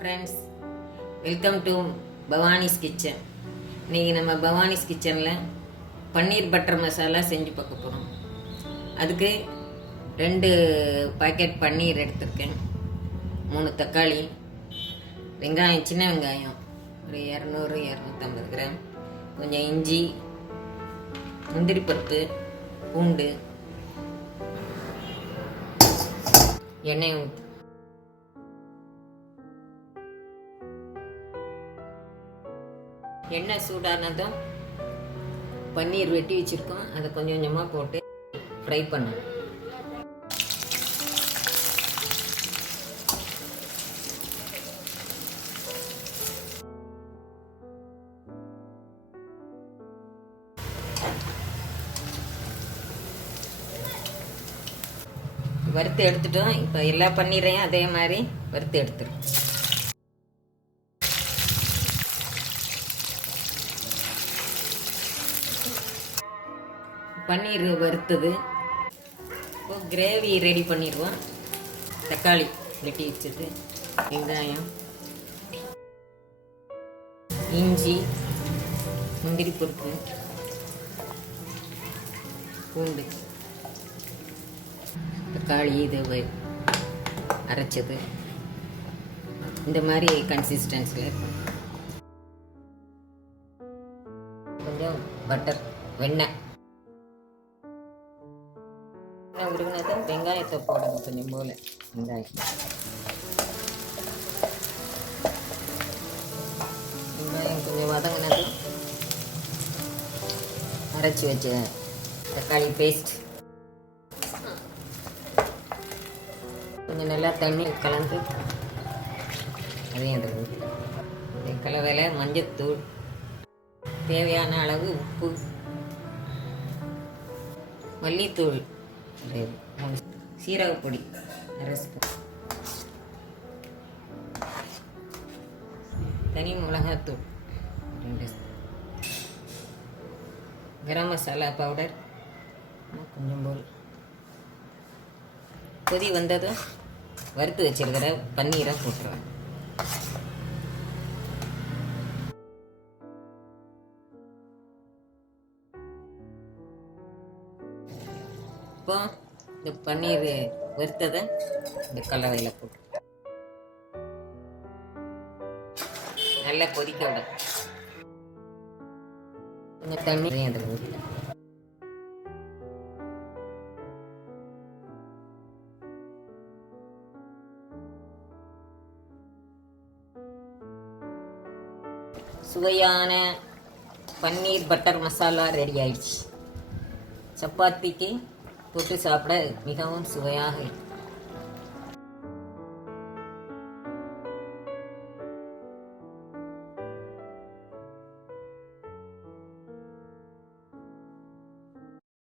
Friends, welcome to Bhavani's kitchen. இன்றைக்கி நம்ம பவானிஸ் கிச்சனில் பன்னீர் பட்டர் மசாலா செஞ்சு பார்க்க போகிறோம். அதுக்கு 2 பாக்கெட் பன்னீர் எடுத்திருக்கேன், 3 தக்காளி, வெங்காயம், சின்ன வெங்காயம் ஒரு 200-250 கிராம், கொஞ்சம் இஞ்சி, முந்திரி பருப்பு, பூண்டு, எண்ணெய் ஊற்றி எண்ணெய் சூடானதும் பன்னீர் வெட்டி வச்சுருக்கோம், அதை கொஞ்சம் கொஞ்சமாக போட்டு ஃப்ரை பண்ணணும். வறுத்து எடுத்துட்டோம். இப்போ எல்லா பன்னீரையும் அதே மாதிரி வறுத்து எடுத்துரும். பன்னீர் வறுத்தது. இப்போ கிரேவி ரெடி பண்ணிடுவோம். தக்காளி வெட்டி வச்சது, வெங்காயம், இஞ்சி, முந்திரி பருப்பு, பூண்டு, தக்காளி இது அரைச்சது இந்த மாதிரி கன்சிஸ்டன்சியில் இருக்கும். கொஞ்சம் பட்டர், வெண்ணெய் உருகினதும் வெங்காயத்தை போடணும். கொஞ்சம் போல் வெங்காயம் கொஞ்சம் வதங்கினதும் அரைச்சி வச்ச தக்காளி பேஸ்ட் கொஞ்சம் நல்லா தண்ணி கலந்து அதையும் அதை கலவையில் மஞ்சத்தூள், தேவையான அளவு உப்பு, மல்லித்தூள், சீரகப்பொடி, அரை ஸ்பூன், தனி மிளகாத்தூள் 2 ஸ்பூன், கரம் மசாலா பவுடர் கொஞ்சம் போல். கொதி வந்ததும் வறுத்து வச்சிருக்கிற பன்னீரை போட்டுருவேன். இப்போ இந்த பன்னீர் வறுத்ததை இந்த கலவையில் போட்டு நல்லா கொதிக்க விட கொஞ்சம் தண்ணி அதில் ஊற்றி சுவையான பன்னீர் பட்டர் மசாலா ரெடி ஆயிடுச்சு. சப்பாத்திக்கு தொட்டு சாப்பிட மிகவும் சுவையாக இருக்கும்.